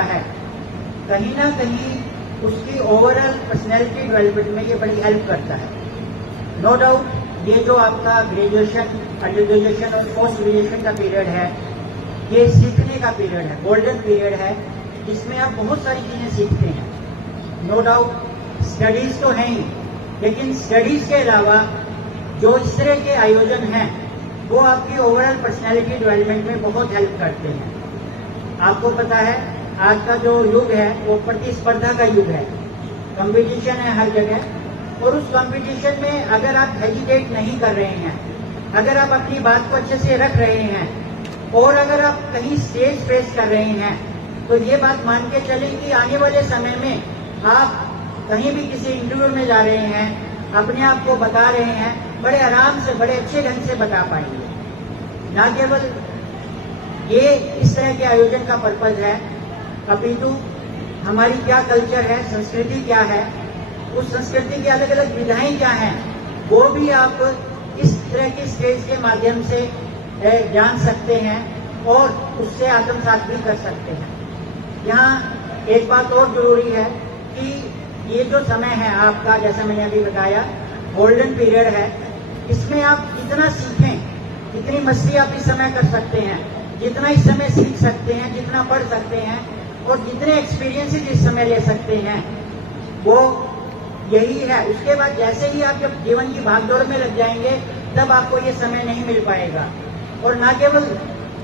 है, कहीं ना कहीं उसकी ओवरऑल पर्सनैलिटी डेवलपमेंट में ये बड़ी हेल्प करता है। नो डाउट ये जो आपका ग्रेजुएशन, अंडर ग्रेजुएशन और पोस्ट ग्रेजुएशन का पीरियड है, ये सीखने का पीरियड है, गोल्डन पीरियड है, जिसमें आप बहुत सारी चीजें सीखते हैं। नो डाउट स्टडीज तो हैं ही, लेकिन स्टडीज के अलावा जो इस तरह के आयोजन हैं वो आपकी ओवरऑल पर्सनैलिटी डेवलपमेंट में बहुत हेल्प करते हैं। आपको पता है आज का जो युग है वो प्रतिस्पर्धा का युग है, कंपटीशन है हर जगह, और उस कंपटीशन में अगर आप हेजिटेट नहीं कर रहे हैं, अगर आप अपनी बात को अच्छे से रख रहे हैं और अगर आप कहीं स्टेज फेस कर रहे हैं, तो ये बात मान के चलें कि आने वाले समय में आप कहीं भी किसी इंटरव्यू में जा रहे हैं, अपने आप को बता रहे हैं, बड़े आराम से, बड़े अच्छे ढंग से बता पाएंगे। न केवल ये इस तरह के आयोजन का पर्पज है, अपितु हमारी क्या कल्चर है, संस्कृति क्या है, उस संस्कृति की अलग अलग विधाएं क्या हैं, वो भी आप इस तरह की स्टेज के माध्यम से जान सकते हैं और उससे आत्मसात भी कर सकते हैं। यहाँ एक बात और जरूरी है कि ये जो समय है आपका, जैसा मैंने अभी बताया, गोल्डन पीरियड है, इसमें आप जितना सीखें, जितनी मस्ती आप इस समय कर सकते हैं, जितना इस समय सीख सकते हैं, जितना पढ़ सकते हैं और जितने एक्सपीरियंसेस इस समय ले सकते हैं, वो यही है। उसके बाद जैसे ही आप जब जीवन की भागदौड़ में लग जाएंगे, तब आपको ये समय नहीं मिल पाएगा। और न केवल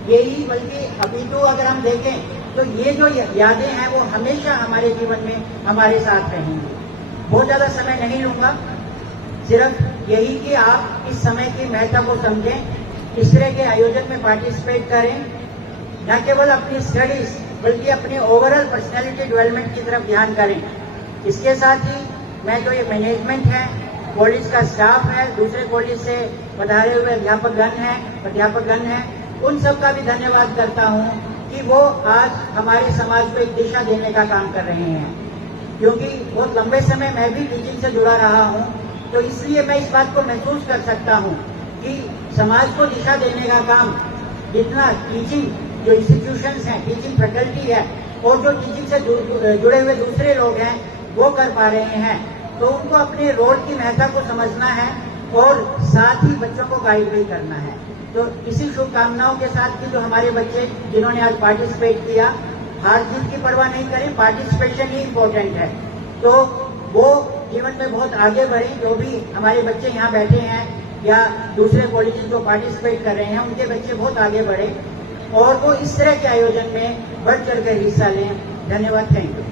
यही, बल्कि अभी तो अगर हम देखें तो ये जो यादें हैं वो हमेशा हमारे जीवन में हमारे साथ रहेंगी। बहुत ज्यादा समय नहीं लूंगा, सिर्फ यही कि आप इस समय की महत्ता को समझें, इस तरह के आयोजन में पार्टिसिपेट करें, न केवल अपनी स्टडीज बल्कि अपने ओवरऑल पर्सनैलिटी डेवलपमेंट की तरफ ध्यान करें। इसके साथ ही मैं जो ये मैनेजमेंट है, कॉलेज का स्टाफ है, दूसरे कॉलेज से पधारे हुए अध्यापकगण हैं, उन सब का भी धन्यवाद करता हूँ कि वो आज हमारे समाज को एक दिशा देने का काम कर रहे हैं। क्योंकि बहुत लंबे समय मैं भी टीचिंग से जुड़ा रहा हूँ, तो इसलिए मैं इस बात को महसूस कर सकता हूँ कि समाज को दिशा देने का काम जितना टीचिंग जो इंस्टीट्यूशंस हैं, टीचिंग फैकल्टी है और जो टीचिंग से जुड़े हुए दूसरे लोग हैं वो कर पा रहे हैं, तो उनको अपने रोल की महत्ता को समझना है और साथ ही बच्चों को गाइड भी करना है। तो इसी शुभकामनाओं के साथ कि जो हमारे बच्चे जिन्होंने आज पार्टिसिपेट किया, हार जीत की परवाह नहीं करें, पार्टिसिपेशन ही इम्पोर्टेंट है, तो वो जीवन में बहुत आगे बढ़े। जो भी हमारे बच्चे यहाँ बैठे हैं या दूसरे कॉलेज जो पार्टिसिपेट कर रहे हैं, उनके बच्चे बहुत आगे बढ़े और वो इस तरह के आयोजन में बढ़ चढ़ कर हिस्सा लें। धन्यवाद, थैंक यू।